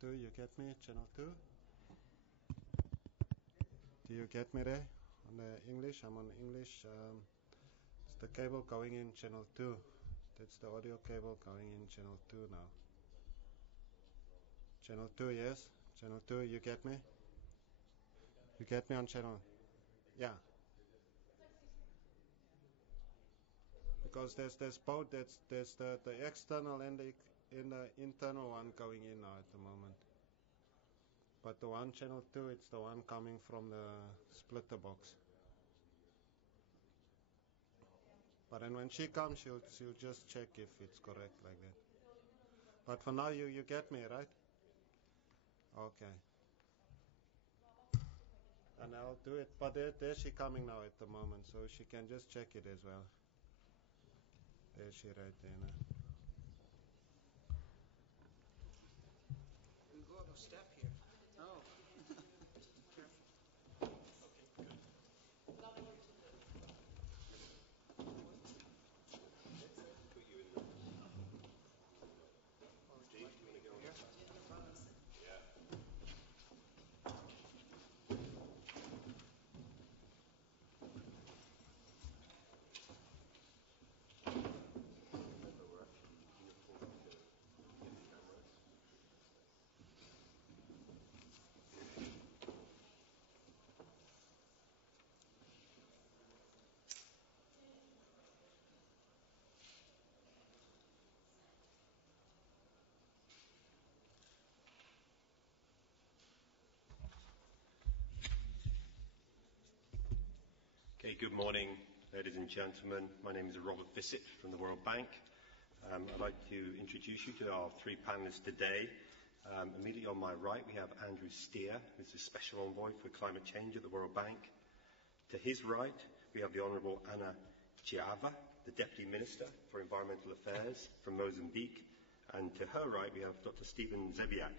2, you get me? Channel 2? Do you get me there? On the English, I'm on English. It's the cable going in channel 2. That's the audio cable going in channel 2 now. Channel 2, yes? Channel 2, you get me? You get me on channel? Yeah. Because there's both, there's the external and the internal one going in now at the moment. But the one channel 2, it's the one coming from the splitter box. But then when she comes, she'll just check if it's correct like that. But for now, you get me, right? Okay. And I'll do it. But there's she coming now at the moment, so she can just check it as well. There's she right there now. We go up a step here. Oh. Careful. Okay, good. Put you in there. Steve, do you want to go on? Yeah. We're actually uniformed to get the cameras. Okay, good morning, ladies and gentlemen. My name is Robert Bissett from the World Bank. I'd like to introduce you to our three panelists today. Immediately on my right, we have Andrew Steer, who's the Special Envoy for Climate Change at the World Bank. To his right, we have the Honourable Ana Chiava, the Deputy Minister for Environmental Affairs from Mozambique. And to her right, we have Dr. Stephen Zebiak,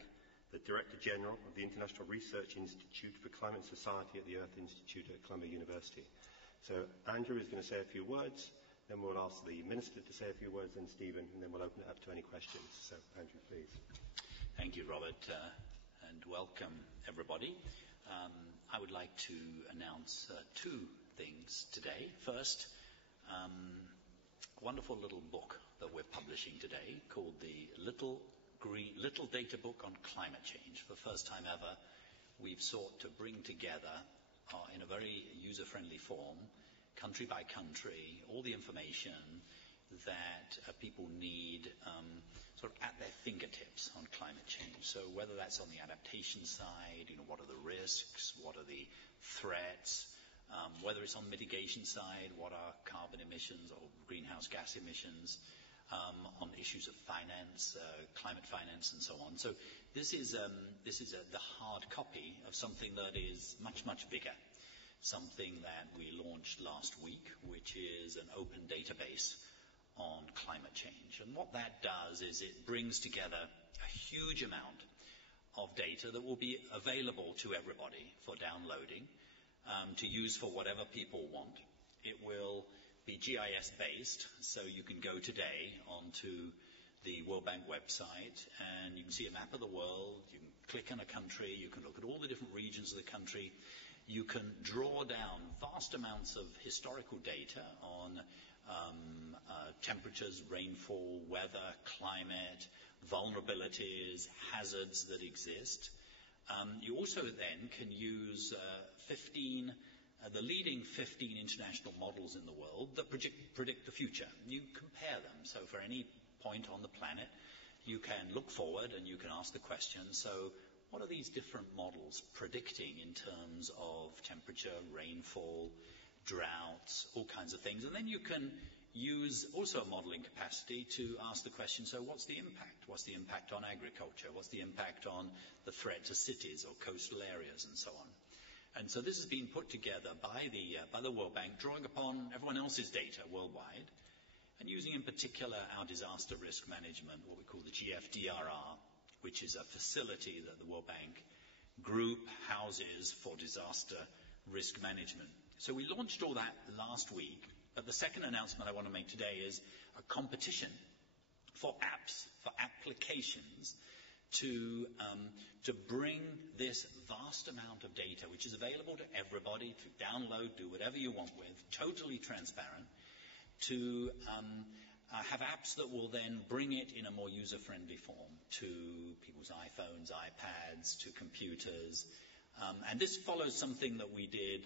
the Director General of the International Research Institute for Climate and Society at the Earth Institute at Columbia University. So Andrew is going to say a few words, then we'll ask the Minister to say a few words, then Stephen, and then we'll open it up to any questions. So Andrew, please. Thank you, Robert, and welcome everybody. I would like to announce two things today. First, a wonderful little book that we're publishing today called the Little Data Book on Climate Change. For the first time ever, we've sought to bring together, in a very user-friendly form, country by country, all the information that people need sort of at their fingertips on climate change. So whether that's on the adaptation side, what are the risks, what are the threats, whether it's on mitigation side, what are carbon emissions or greenhouse gas emissions, on issues of finance, climate finance, and so on. So this is the hard copy of something that is much, much bigger, something that we launched last week, which is an open database on climate change. And what that does is it brings together a huge amount of data that will be available to everybody for downloading, to use for whatever people want. It will be GIS based, so you can go today onto the World Bank website and you can see a map of the world, you can click on a country, you can look at all the different regions of the country, you can draw down vast amounts of historical data on temperatures, rainfall, weather, climate, vulnerabilities, hazards that exist. You also then can use the leading 15 international models in the world that predict the future. You compare them. So for any point on the planet, you can look forward and you can ask the question, so what are these different models predicting in terms of temperature, rainfall, droughts, all kinds of things? And then you can use also a modeling capacity to ask the question, so what's the impact? What's the impact on agriculture? What's the impact on the threat to cities or coastal areas and so on? And so this has been put together by the World Bank, drawing upon everyone else's data worldwide, and using in particular our disaster risk management, what we call the GFDRR, which is a facility that the World Bank Group houses for disaster risk management. So we launched all that last week, but the second announcement I want to make today is a competition for apps, for applications to bring this vast amount of data, which is available to everybody to download, do whatever you want with, totally transparent, to have apps that will then bring it in a more user-friendly form to people's iPhones, iPads, to computers. And this follows something that we did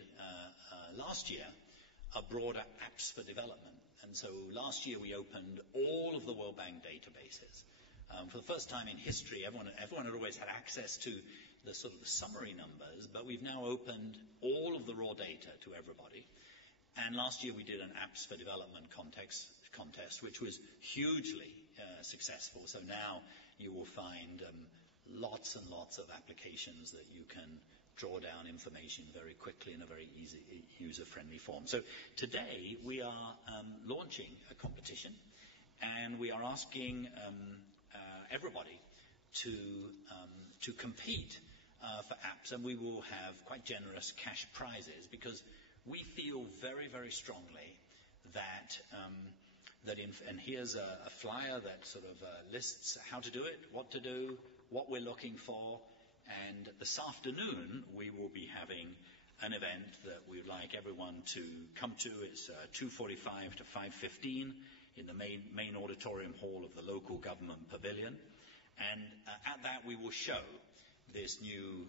last year, a broader apps for development. And so last year we opened all of the World Bank databases. For the first time in history, everyone had always had access to the sort of the summary numbers, but we've now opened all of the raw data to everybody. And last year we did an apps for development contest, which was hugely successful. So now you will find lots and lots of applications that you can draw down information very quickly in a very easy, user-friendly form. So today we are launching a competition, and we are asking everybody to compete for apps, and we will have quite generous cash prizes, because we feel very, very strongly that and here's a flyer that sort of lists how to do it, what to do, what we're looking for. And this afternoon we will be having an event that we'd like everyone to come to. It's 2:45 to 5:15 in the main auditorium hall of the local government pavilion. And at that we will show this new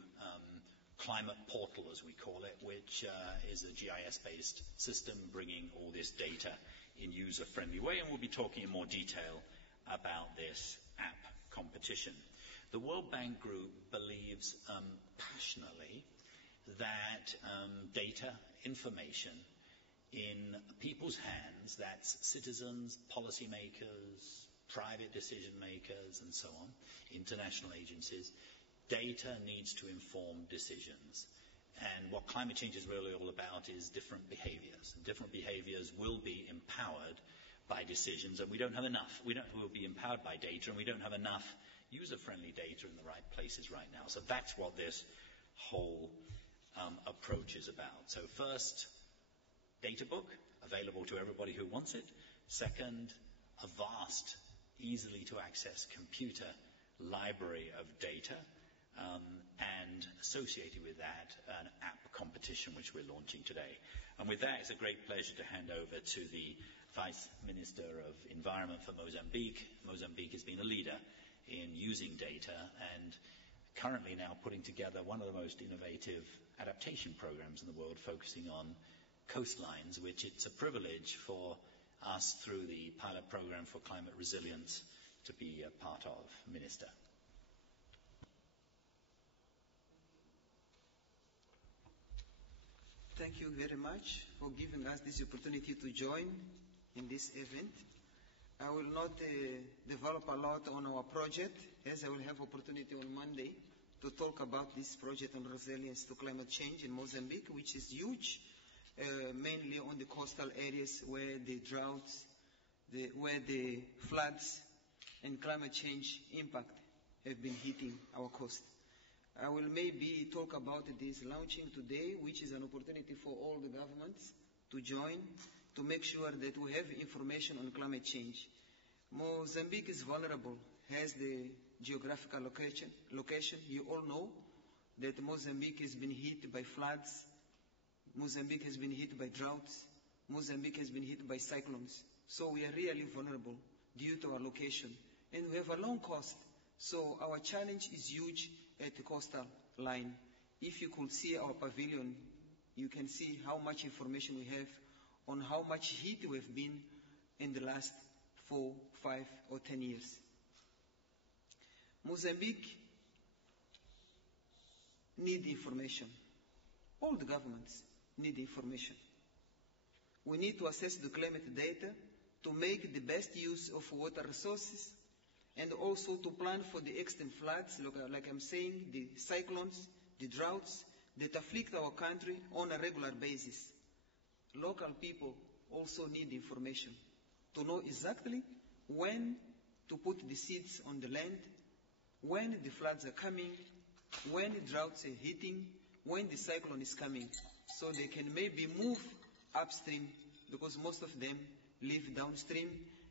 climate portal, as we call it, which is a GIS-based system bringing all this data in user-friendly way. And we'll be talking in more detail about this app competition. The World Bank Group believes passionately that data, information in people's hands, that's citizens, policymakers, private decision makers, and so on, international agencies, data needs to inform decisions. And what climate change is really all about is different behaviors. Different behaviors will be empowered by decisions, and we don't have enough. We'll be empowered by data, and we don't have enough user-friendly data in the right places right now. So that's what this whole approach is about. So first, data book, available to everybody who wants it. Second, a vast, easily to access computer library of data. And associated with that, an app competition which we're launching today. And with that, it's a great pleasure to hand over to the Vice Minister of Environment for Mozambique. Mozambique has been a leader in using data and currently now putting together one of the most innovative adaptation programs in the world, focusing on coastlines, which it's a privilege for us through the pilot program for climate resilience to be a part of. Minister. Thank you very much for giving us this opportunity to join in this event. I will not develop a lot on our project, as I will have opportunity on Monday to talk about this project on resilience to climate change in Mozambique, which is huge, mainly on the coastal areas where the droughts, where the floods and climate change impact have been hitting our coast. I will maybe talk about this launching today, which is an opportunity for all the governments to join, to make sure that we have information on climate change. Mozambique is vulnerable, has the geographical location. You all know that Mozambique has been hit by floods, Mozambique has been hit by droughts, Mozambique has been hit by cyclones. So we are really vulnerable due to our location. And we have a long coast, so our challenge is huge at the coastal line. If you could see our pavilion, you can see how much information we have on how much heat we have been in the last 4, 5, or 10 years. Mozambique need information. All the governments need information. We need to assess the climate data to make the best use of water resources, and also to plan for the extreme floods, like I'm saying, the cyclones, the droughts that afflict our country on a regular basis. Local people also need information to know exactly when to put the seeds on the land, when the floods are coming, when the droughts are hitting, when the cyclone is coming, so they can maybe move upstream, because most of them live downstream,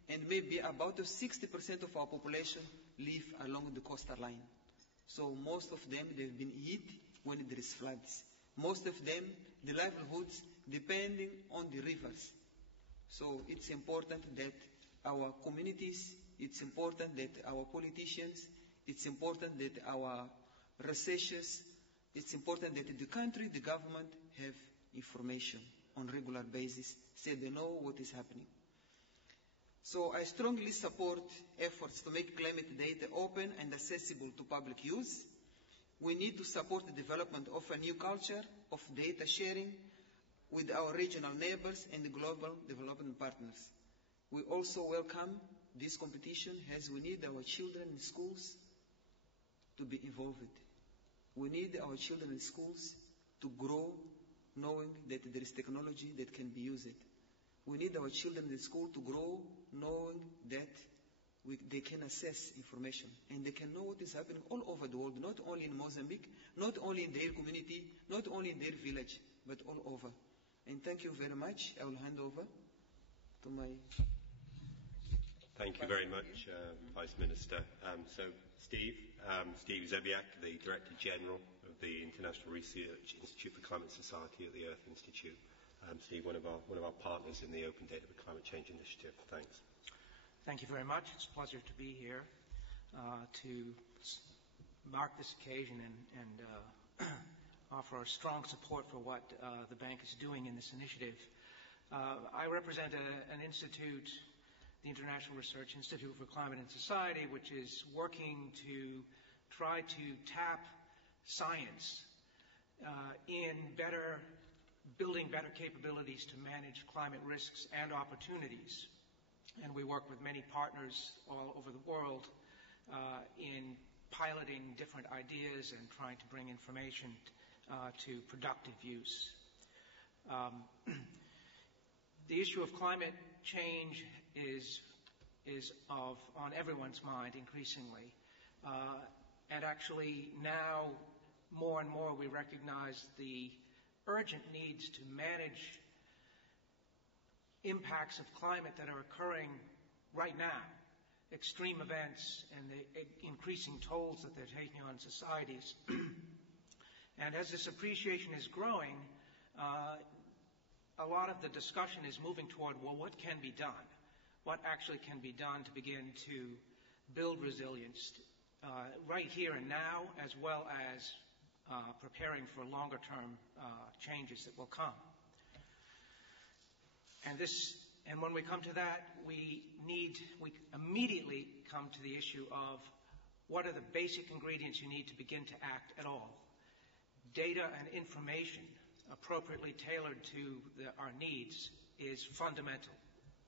and maybe about 60% of our population live along the coastal line. So most of them, they've been hit when there is floods. Most of them, the livelihoods depending on the rivers. So it's important that our communities, it's important that our politicians, it's important that our researchers, it's important that the country, the government have information on regular basis so they know what is happening. So I strongly support efforts to make climate data open and accessible to public use. We need to support the development of a new culture of data sharing with our regional neighbors and the global development partners. We also welcome this competition as we need our children in schools to be involved. We need our children in schools to grow knowing that there is technology that can be used. We need our children in school to grow knowing that they can access information and they can know what is happening all over the world, not only in Mozambique, not only in their community, not only in their village, but all over. And thank you very much. I will hand over to my... Thank you very much, Vice Minister. So Steve Zebiak, the Director General of the International Research Institute for Climate Society at the Earth Institute. Steve, one of our partners in the Open Data for Climate Change Initiative. Thanks. Thank you very much. It's a pleasure to be here to mark this occasion and offer our strong support for what the bank is doing in this initiative. I represent an institute, the International Research Institute for Climate and Society, which is working to try to tap science in building better capabilities to manage climate risks and opportunities. And we work with many partners all over the world in piloting different ideas and trying to bring information to productive use. The issue of climate change is on everyone's mind increasingly. And actually now more and more we recognize the urgent needs to manage impacts of climate that are occurring right now, extreme events and the increasing tolls that they're taking on societies. And as this appreciation is growing, a lot of the discussion is moving toward, well, what can be done? What actually can be done to begin to build resilience right here and now, as well as preparing for longer-term changes that will come. And when we come to that, we immediately come to the issue of what are the basic ingredients you need to begin to act at all. Data and information appropriately tailored to our needs is fundamental.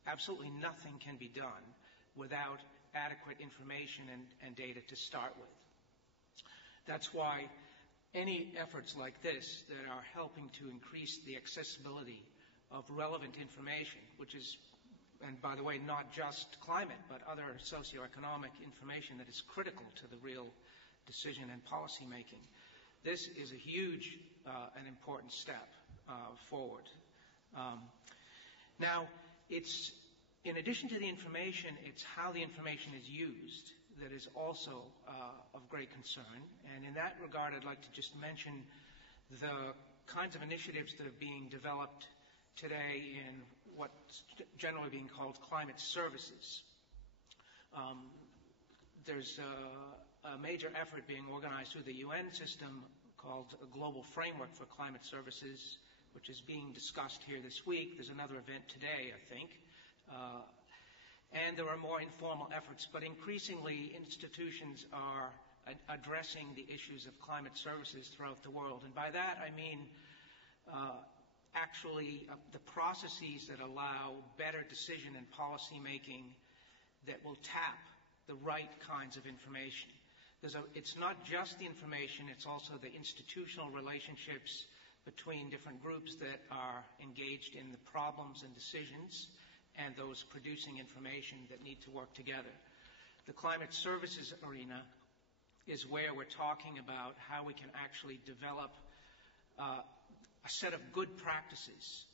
Absolutely nothing can be done without adequate information and data to start with. That's why any efforts like this that are helping to increase the accessibility of relevant information, which is, and by the way, not just climate, but other socioeconomic information that is critical to the real decision and policy making. This is a huge and important step forward. Now, it's in addition to the information, it's how the information is used that is also of great concern. And in that regard, I'd like to just mention the kinds of initiatives that are being developed today in what's generally being called climate services. There's a major effort being organized through the UN system called a Global Framework for Climate Services, which is being discussed here this week. There's another event today, I think. And there are more informal efforts, but increasingly institutions are addressing the issues of climate services throughout the world. And by that I mean the processes that allow better decision and policy making that will tap the right kinds of information. It's not just the information, it's also the institutional relationships between different groups that are engaged in the problems and decisions and those producing information that need to work together. The climate services arena is where we're talking about how we can actually develop a set of good practices,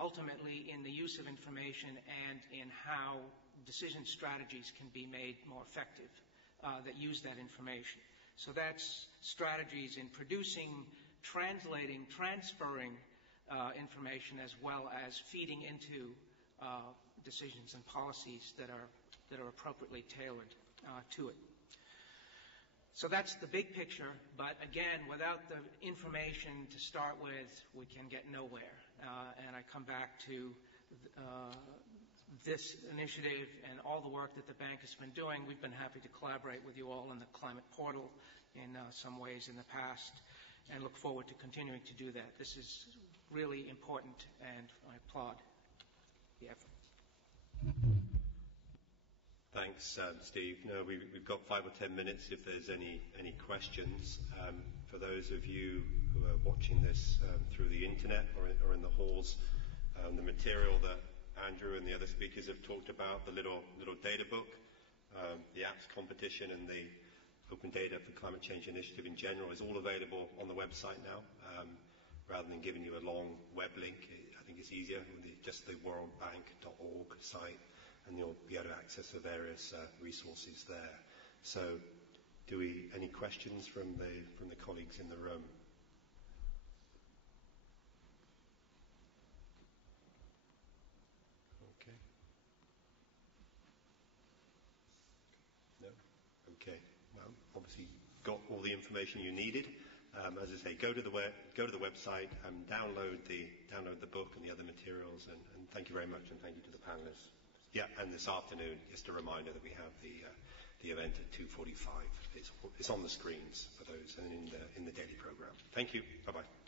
ultimately in the use of information and in how decision strategies can be made more effective. that use that information. So that's strategies in producing, translating, transferring information, as well as feeding into decisions and policies that are appropriately tailored to it. So that's the big picture, but again, without the information to start with, we can get nowhere. And I come back to this initiative and all the work that the bank has been doing. We've been happy to collaborate with you all in the climate portal in some ways in the past, and look forward to continuing to do that. This is really important, and I applaud the effort. Thanks, Steve. No, we've got 5 or 10 minutes if there's any questions. For those of you who are watching this through the internet or in the halls, the material that Andrew and the other speakers have talked about, the little data book, the apps competition, and the Open Data for Climate Change Initiative in general is all available on the website now. Rather than giving you a long web link, I think it's easier with just the worldbank.org site, and you'll be able to access the various resources there. So, any questions from the colleagues in the room? Okay. No? Okay. Well, obviously got all the information you needed. As I say, go to the website, download the book and the other materials, and thank you very much, and thank you to the panelists. Yeah, and this afternoon, just a reminder that we have the event at 2:45. It's on the screens for those and in the daily program. Thank you. Bye bye.